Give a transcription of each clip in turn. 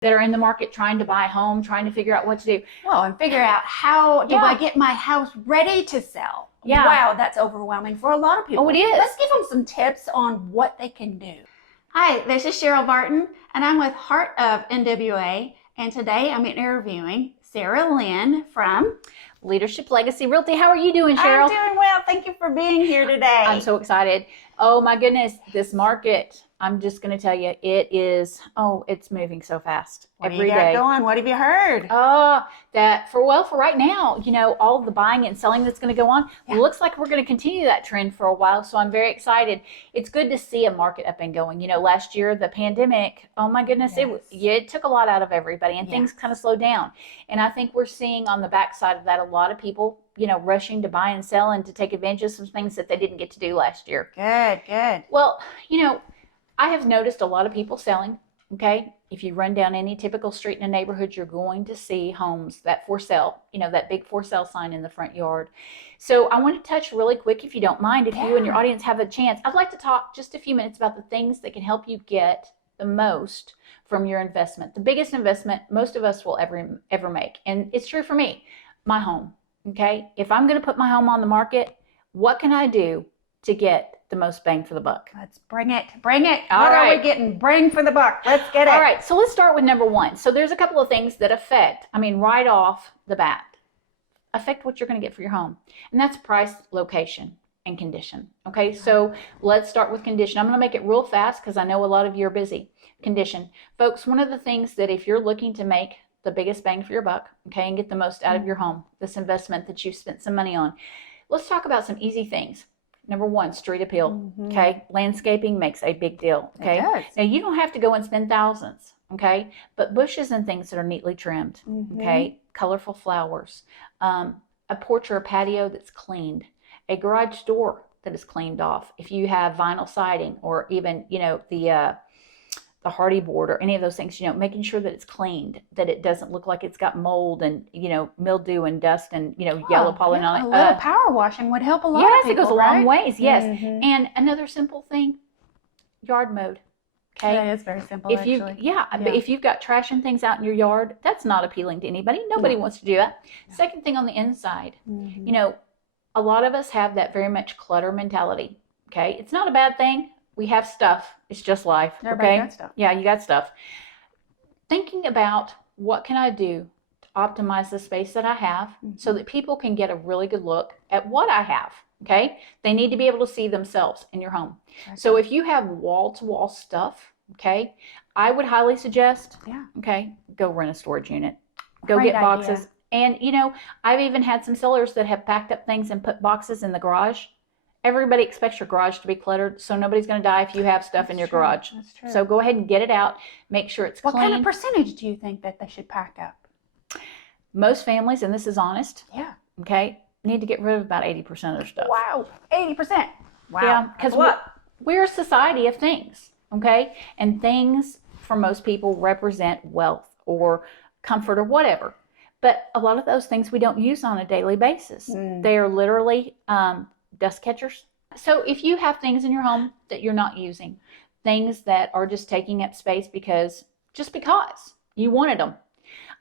that are in the market trying to buy a home, trying to figure out what to do. Well, and figure out how do I get my house ready to sell? Yeah. Wow, that's overwhelming for a lot of people. Oh, it is. Let's give them some tips on what they can do. Hi, this is Cheryl Barton, and I'm with Heart of NWA, and today I'm interviewing Sarah Lynn from Leadership Legacy Realty. How are you doing, Cheryl? I'm doing well. Thank you for being here today. I'm so excited. Oh my goodness, this market, I'm just going to tell you, it's moving so fast What every do you got day. going? What have you heard? For right now, all of the buying and selling that's going to go on, looks like we're going to continue that trend for a while. So I'm very excited. It's good to see a market up and going. Last year, the pandemic, oh my goodness, it took a lot out of everybody and things kind of slowed down. And I think we're seeing on the backside of that, a lot of people, rushing to buy and sell and to take advantage of some things that they didn't get to do last year. Good. Well, I have noticed a lot of people selling, okay? If you run down any typical street in a neighborhood, you're going to see homes that for sale, that big for sale sign in the front yard. So I want to touch really quick, if you don't mind, if you and your audience have a chance, I'd like to talk just a few minutes about the things that can help you get the most from your investment. The biggest investment most of us will ever make. And it's true for me, my home, okay? If I'm going to put my home on the market, what can I do to get the most bang for the buck? Let's bring it. What are we getting? Bang for the buck. Let's get it. All right, so let's start with number one. So there's a couple of things that right off the bat, affect what you're going to get for your home. And that's price, location, and condition. Okay, so let's start with condition. I'm going to make it real fast because I know a lot of you are busy. Condition. Folks, one of the things that if you're looking to make the biggest bang for your buck, okay, and get the most out of your home, this investment that you've spent some money on, let's talk about some easy things. Number one, street appeal, okay? Landscaping makes a big deal, okay? It does. Now, you don't have to go and spend thousands, okay? But bushes and things that are neatly trimmed, okay? Colorful flowers, a porch or a patio that's cleaned, a garage door that is cleaned off. If you have vinyl siding or even, the hardy board or any of those things, making sure that it's cleaned, that it doesn't look like it's got mold and, mildew and dust and, yellow pollen on it. A little power washing would help a lot of people, it goes a long ways, yes. Mm-hmm. And another simple thing, yard mode. Okay. That is very simple, But if you've got trash and things out in your yard, that's not appealing to anybody. Nobody wants to do that. No. Second thing on the inside, a lot of us have that very much clutter mentality. Okay. It's not a bad thing. We have stuff. It's just life. Everybody got stuff. Yeah, you got stuff. Thinking about what can I do to optimize the space that I have so that people can get a really good look at what I have. Okay. They need to be able to see themselves in your home. Okay. So if you have wall-to-wall stuff, okay, I would highly suggest, go rent a storage unit. Go get boxes. And, I've even had some sellers that have packed up things and put boxes in the garage. Everybody expects your garage to be cluttered, so nobody's going to die if you have stuff in your garage. That's true. So go ahead and get it out. Make sure it's clean. What kind of percentage do you think that they should pack up? Most families, and this is honest, need to get rid of about 80% of their stuff. Wow, 80%. Wow. Yeah, because we're a society of things, okay? And things, for most people, represent wealth or comfort or whatever. But a lot of those things we don't use on a daily basis. They are literally dust catchers. So if you have things in your home that you're not using, things that are just taking up space because you wanted them,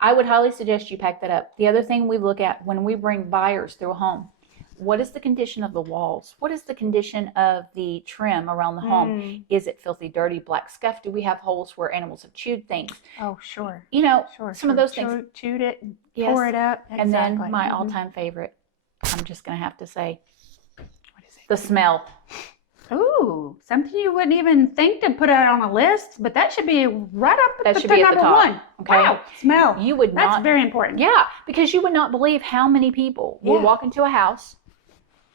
I would highly suggest you pack that up. The other thing we look at when we bring buyers through a home, what is the condition of the walls? What is the condition of the trim around the home? Is it filthy, dirty, black scuff? Do we have holes where animals have chewed things? Oh, sure. Some of those things. Chewed it, tore it up. Exactly. And then my all-time favorite, I'm just going to have to say, the smell. Ooh, something you wouldn't even think to put out on a list, but that should be right up at the number one. Okay. Wow, smell. That's very important. Yeah, because you would not believe how many people will walk into a house.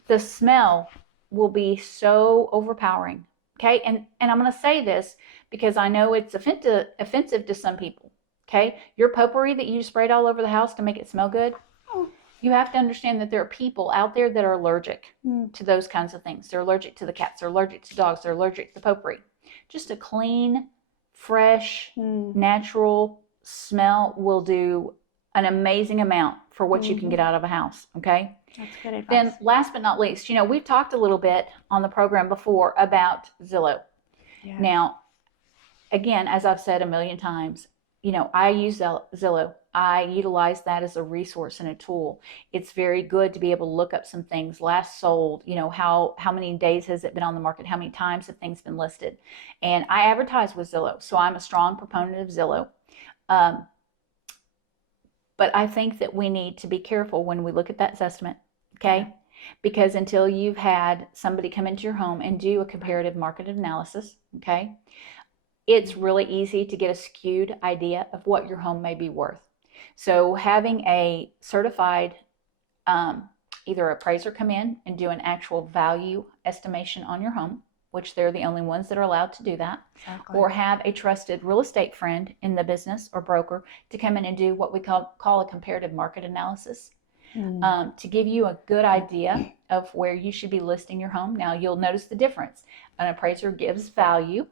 The smell will be so overpowering. Okay, and I'm going to say this because I know it's offensive to some people. Okay, your potpourri that you sprayed all over the house to make it smell good. You have to understand that there are people out there that are allergic to those kinds of things. They're allergic to the cats. They're allergic to dogs. They're allergic to the potpourri. Just a clean, fresh, natural smell will do an amazing amount for what you can get out of a house. Okay. That's good advice. Then last but not least, we've talked a little bit on the program before about Zillow. Yes. Now, again, as I've said a million times, I use Zillow. I utilize that as a resource and a tool. It's very good to be able to look up some things. Last sold, how many days has it been on the market? How many times have things been listed? And I advertise with Zillow, so I'm a strong proponent of Zillow. But I think that we need to be careful when we look at that estimate, okay? Yeah. Because until you've had somebody come into your home and do a comparative market analysis, okay, it's really easy to get a skewed idea of what your home may be worth. So having a certified either appraiser come in and do an actual value estimation on your home, which they're the only ones that are allowed to do that, exactly. Or have a trusted real estate friend in the business or broker to come in and do what we call a comparative market analysis, to give you a good idea of where you should be listing your home. Now you'll notice the difference. An appraiser gives value,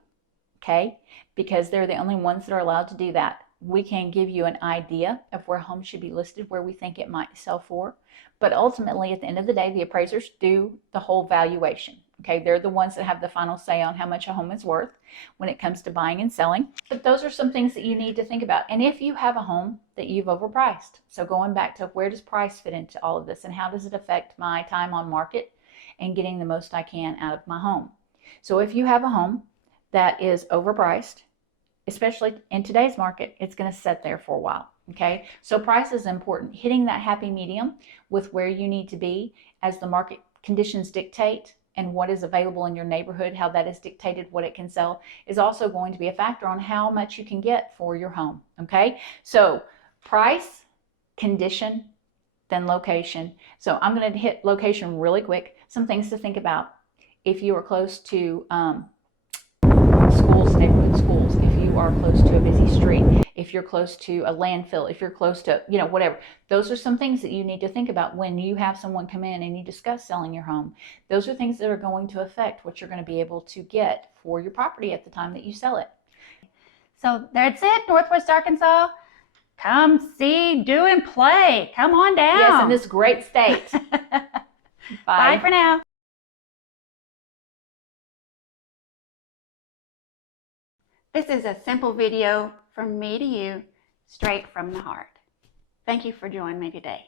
okay, because they're the only ones that are allowed to do that. We can give you an idea of where a home should be listed, where we think it might sell for. But ultimately, at the end of the day, the appraisers do the whole valuation. Okay, they're the ones that have the final say on how much a home is worth when it comes to buying and selling. But those are some things that you need to think about. And if you have a home that you've overpriced, so going back to where does price fit into all of this and how does it affect my time on market and getting the most I can out of my home. So if you have a home that is overpriced, especially in today's market, it's going to sit there for a while. Okay, so price is important. Hitting that happy medium with where you need to be as the market conditions dictate and what is available in your neighborhood, how that is dictated what it can sell, is also going to be a factor on how much you can get for your home. Okay, so price, condition, then location. So I'm going to hit location really quick. Some things to think about. If you are close to schools, neighborhood schools, if you are close to a busy street, if you're close to a landfill, if you're close to, whatever. Those are some things that you need to think about when you have someone come in and you discuss selling your home. Those are things that are going to affect what you're going to be able to get for your property at the time that you sell it. So that's it, Northwest Arkansas. Come see, do, and play. Come on down. Yes, in this great state. Bye for now. This is a simple video from me to you, straight from the heart. Thank you for joining me today.